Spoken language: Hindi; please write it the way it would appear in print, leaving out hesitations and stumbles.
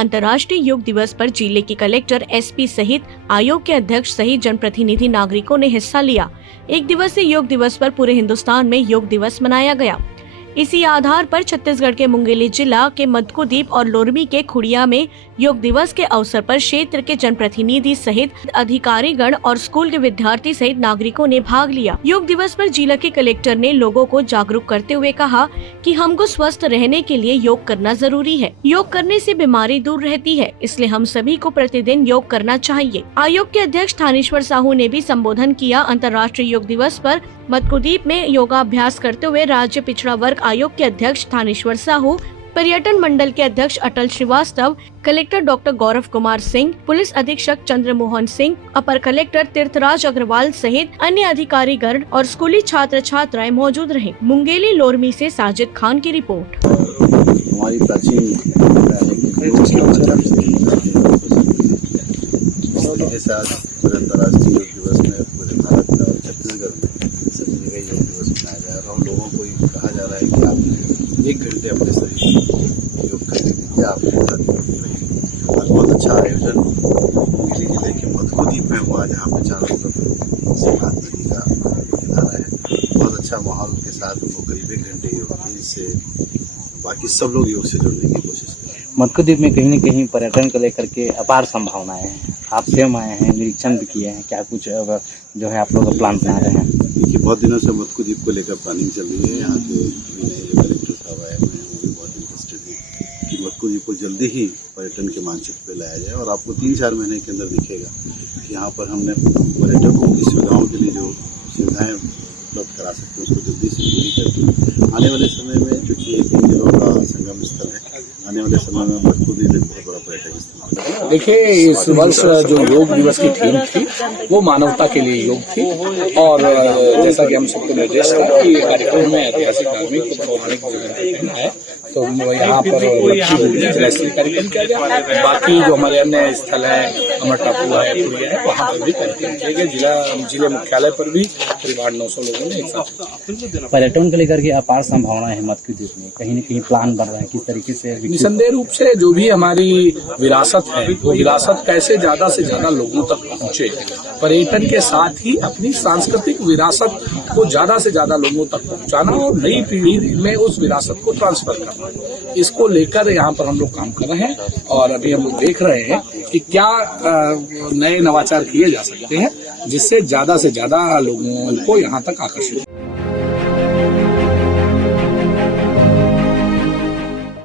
अंतर्राष्ट्रीय योग दिवस पर जिले के कलेक्टर एसपी सहित आयोग के अध्यक्ष सहित जनप्रतिनिधि नागरिकों ने हिस्सा लिया। एक दिवसीय योग दिवस पर पूरे हिंदुस्तान में योग दिवस मनाया गया। इसी आधार पर छत्तीसगढ़ के मुंगेली जिला के मदकुद्वीप और लोरमी के खुड़िया में योग दिवस के अवसर पर क्षेत्र के जनप्रतिनिधि सहित अधिकारीगण और स्कूल के विद्यार्थी सहित नागरिकों ने भाग लिया। योग दिवस पर जिला के कलेक्टर ने लोगों को जागरूक करते हुए कहा कि हमको स्वस्थ रहने के लिए योग करना जरूरी है। योग करने से बीमारी दूर रहती है, इसलिए हम सभी को प्रतिदिन योग करना चाहिए। आयोग के अध्यक्ष थानेश्वर साहू ने भी संबोधन किया। अंतर्राष्ट्रीय योग दिवस पर मदकुद्वीप में योगाभ्यास करते हुए राज्य पिछड़ा वर्ग आयोग के अध्यक्ष थानेश्वर साहू, पर्यटन मंडल के अध्यक्ष Atal Srivastava, collector doctor Gaurav Kumar Singh, police अधीक्षक चंद्रमोहन सिंह, अपर कलेक्टर तीर्थराज अग्रवाल सहित अन्य अधिकारीगण और स्कूली छात्र छात्राएं मौजूद रहे। मुंगेली लोरमी से साजिद खान की रिपोर्ट। हमारी प्राचीन के साथ अंतर्राष्ट्रीय योग दिवस में पूरे भारत में और छत्तीसगढ़ में सभी जगह योग दिवस मनाया जा रहा है और लोगों को कहा जा रहा है कि आप 1 घंटे अपने शरीर में योग करने दीजिए, आप बहुत अच्छा आयोजन मुंगेली जिले के मदकुद्वीप में हुआ, जहाँ पे चारों तरफ सिंहात नदी का किनारा है। बहुत अच्छा माहौल के साथ उनको करीब 1 घंटे योग की, जिससे बाकी सब लोग योग से जुड़ने की कोशिश करें। मदकुद्वीप में कहीं न कहीं पर्यटन को लेकर के अपार संभावनाएं हैं। आप स्वयं आए हैं, निरीक्षण भी किए हैं, क्या कुछ जो है आप लोग प्लान बना रहे हैं? देखिए, बहुत दिनों से मदकुद्वीप को लेकर प्लानिंग चल रही है। यहाँ के जो कलेक्टर साहब आए हुए हैं वो भी बहुत इंटरेस्टेड हैं कि मदकुद्वीप को जल्दी ही पर्यटन के मानचित्र पर लाया जाए और आपको 3-4 महीने के अंदर दिखेगा कि यहाँ पर हमने पर्यटकों की सुविधाओं के लिए जो सुविधाएँ उपलब्ध करा सकते हैं उसको जल्दी से पूरी करके आने वाले समय में, चूँकि 3 जिलों का संगम स्थल है, आने वाले समय में मदकुद्वीप एक बहुत बड़ा पर्यटक स्थल। देखिए, इस वर्ष जो योग दिवस की थीम थी वो मानवता के लिए योग थी और जैसा कि हम सबको निर्देश था कि कार्यक्रम में ऐतिहासिक, धार्मिक और पौराणिक जगह है, तो यहाँ पर कार्यक्रम किया गया। बाकी जो हमारे अन्य स्थल है, अमर टापू है, खुड़िया है, वहाँ पर भी कार्यक्रम किया गया। जिले मुख्यालय पर भी करीब 800-900 लोगों ने एक साथ। पर्यटन को लेकर के अपार संभावनाएं है मदकुद्वीप में, कहीं न कहीं प्लान बन रहा है, किस तरीके से? निसंदेह रूप से जो भी हमारी विरासत है वो विरासत कैसे ज्यादा से ज्यादा लोगों तक पहुँचे, पर्यटन के साथ ही अपनी सांस्कृतिक विरासत को ज्यादा से ज्यादा लोगों तक पहुँचाना और नई पीढ़ी में उस विरासत को ट्रांसफर करना, इसको लेकर यहाँ पर हम लोग काम कर रहे हैं और अभी हम लोग देख रहे हैं कि क्या नए नवाचार किए जा सकते हैं जिससे ज्यादा से ज्यादा लोगों को यहाँ तक आकर्षित